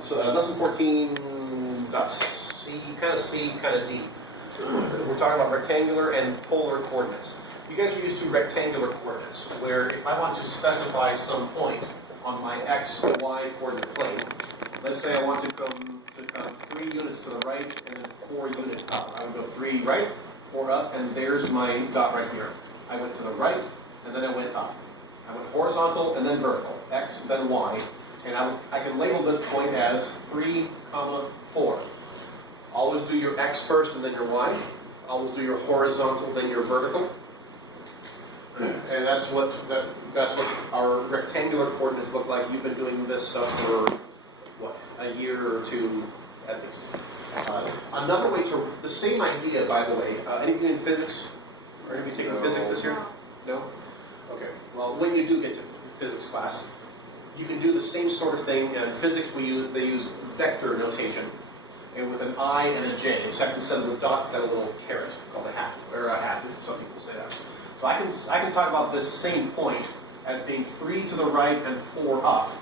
So lesson 14, C, kind of D. We're talking about rectangular and polar coordinates. You guys are used to rectangular coordinates, where if I want to specify some point on my x, y coordinate plane, let's say I want to come 3 units to the right and then 4 units up. I would go 3 right, 4 up, and there's my dot right here. I went to the right, and then I went up. I went horizontal and then vertical, x, then y. And I can label this point as 3, 4. Always do your x first and then your y. Always do your horizontal, then your vertical. And that's what our rectangular coordinates look like. You've been doing this stuff for, what, a year or 2 at least. Another way to, the same idea, by the way, any of you in physics? Are any of you taking physics this year? No? Okay. Well, when you do get to physics class, you can do the same sort of thing. In physics, they use vector notation. And with an I and a J, except instead of the dot, it's got a little caret called a hat, or a hat, some people say that. So I can talk about this same point as being 3 to the right and 4 up,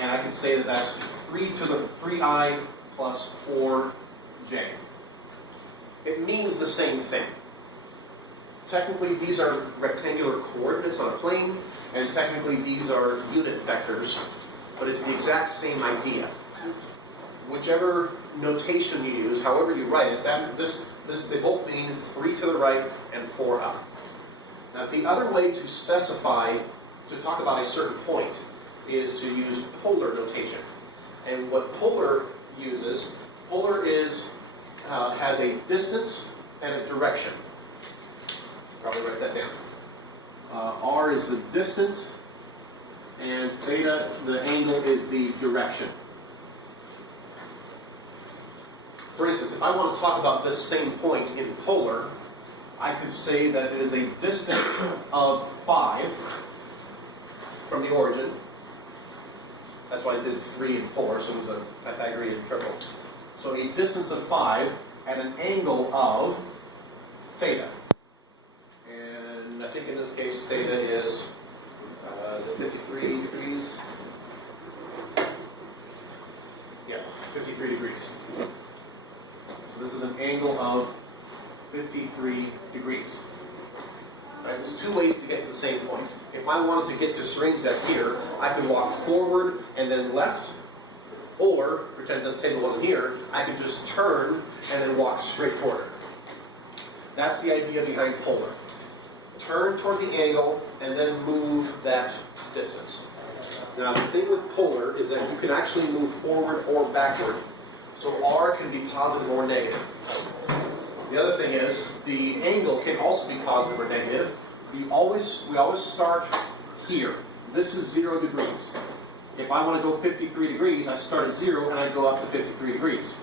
and I can say that that's 3I plus 4J. It means the same thing. Technically, these are rectangular coordinates on a plane, and technically these are unit vectors, but it's the exact same idea. Whichever notation you use, however you write it, they both mean 3 to the right and 4 up. Now, the other way to specify, to talk about a certain point, is to use polar notation. And what polar uses, has a distance and a direction. Probably write that down. R is the distance, and theta, the angle, is the direction. For instance, if I want to talk about this same point in polar, I could say that it is a distance of 5 from the origin. That's why I did 3 and 4, so it was a Pythagorean triple. So a distance of 5 at an angle of theta. And I think in this case theta is 53 degrees. Yeah, 53 degrees. So this is an angle of 53 degrees. Right, there's 2 ways to get to the same point. If I wanted to get to Serene's desk here, I could walk forward and then left, or, pretend this table wasn't here, I could just turn and then walk straight toward her. That's the idea behind polar. Turn toward the angle and then move that distance. Now, the thing with polar is that you can actually move forward or backward. So R can be positive or negative. The other thing is, the angle can also be positive or negative. We always start here. This is 0 degrees. If I want to go 53 degrees, I start at 0 and I go up to 53 degrees.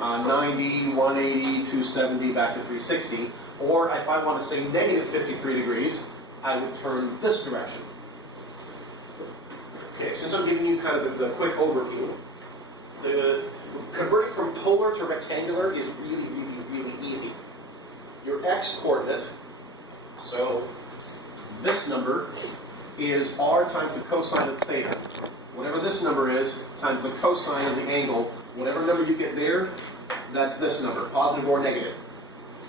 90, 180, 270, back to 360. Or if I want to say negative 53 degrees, I would turn this direction. Okay, since I'm giving you kind of the quick overview, converting from polar to rectangular is really easy. Your x-coordinate, so this number is r times the cosine of theta. Whatever this number is, times the cosine of the angle, whatever number you get there, that's this number, positive or negative.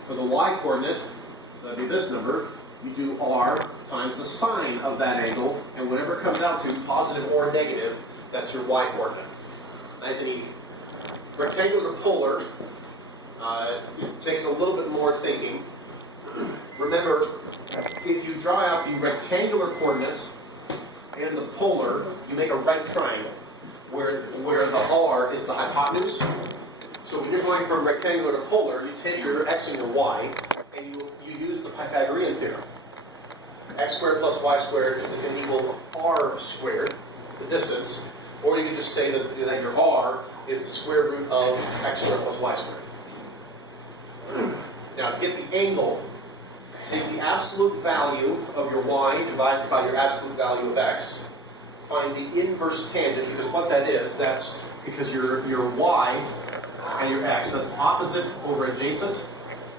For the y-coordinate, that'd be this number, you do r times the sine of that angle, and whatever it comes out to, positive or negative, that's your y-coordinate. Nice and easy. Rectangular polar takes a little bit more thinking. Remember, if you draw out the rectangular coordinates and the polar, you make a right triangle, where the r is the hypotenuse. So when you're going from rectangular to polar, you take your x and your y, and you use the Pythagorean theorem. X squared plus y squared is going to equal r squared, the distance. Or you can just say that your r is the square root of x squared plus y squared. Now, to get the angle, take the absolute value of your y divided by your absolute value of x. Find the inverse tangent, because what that is, that's because your y and your x, that's opposite over adjacent.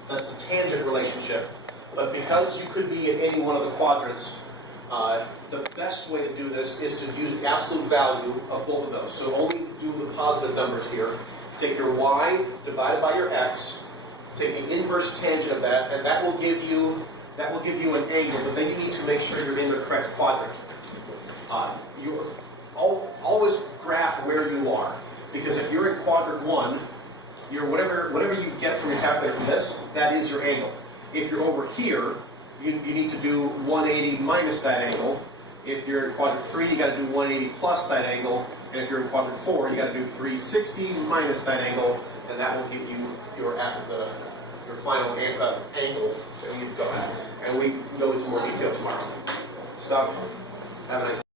That's the tangent relationship. But because you could be in any one of the quadrants, The best way to do this is to use the absolute value of both of those. So only do the positive numbers here. Take your y divided by your x, take the inverse tangent of that, and that will give you an angle, but then you need to make sure you're in the correct quadrant. You always graph where you are, because if you're in quadrant 1, whatever you get from your calculator from this, that is your angle. If you're over here, you need to do 180 minus that angle. If you're in quadrant 3, you got to do 180 plus that angle. And if you're in quadrant 4, you got to do 360 minus that angle, and that will give you your final angle that you go at. And we can go into more detail tomorrow. Stop. Have a nice day.